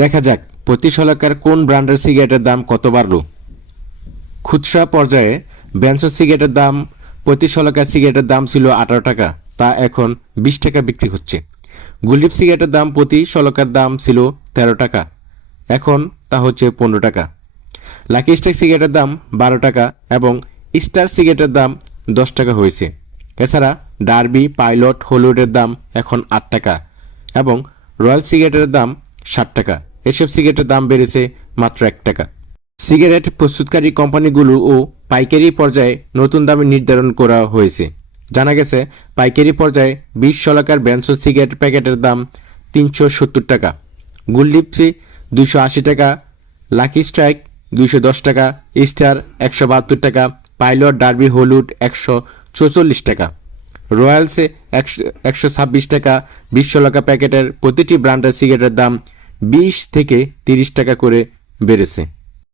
দেখা যাক, প্রতি শলাকার কোন ব্র্যান্ডের সিগারেটের দাম কত বাড়লো? খুচরা পর্যায়ে ব্যান্সর সিগারেটের দাম, প্রতি শলাকার সিগারেটের দাম ছিল আঠারো টাকা, তা এখন বিশ টাকা বিক্রি হচ্ছে। গুলিপ সিগারেটের দাম প্রতি শলাকার দাম ছিল তেরো টাকা, এখন তা হচ্ছে পনেরো টাকা। লাকি স্টার সিগারেটের দাম বারো টাকা এবং স্টার সিগারেটের দাম দশ টাকা হয়েছে। এছাড়া ডার্বি, পাইলট, হলিউডের দাম এখন আট টাকা এবং রয়্যাল সিগারেটের দাম ষাট টাকা। এসব সিগারেটের দাম বেড়েছে মাত্র এক টাকা। সিগারেট প্রস্তুতকারী কোম্পানিগুলো ও পাইকারি পর্যায়ে নতুন দামে নির্ধারণ করা হয়েছে। জানা গেছে, পাইকারি পর্যায়ে বিশ শলাকার ব্যান্সো সিগারেট প্যাকেটের দাম তিনশো সত্তর টাকা। গুললিপসি দুইশো আশি টাকা, লাকি স্ট্রাইক দুইশো দশ টাকা, স্টার একশো বাহাত্তর টাকা, পাইলট ডার্বি হলুড একশো চৌচল্লিশ টাকা। রয়্যালসে একশো একশো ছাব্বিশ টাকা বিশ লকা প্যাকেটের প্রতিটি ব্র্যান্ডের সিগারেটের দাম বিশ থেকে তিরিশ টাকা করে বেড়েছে।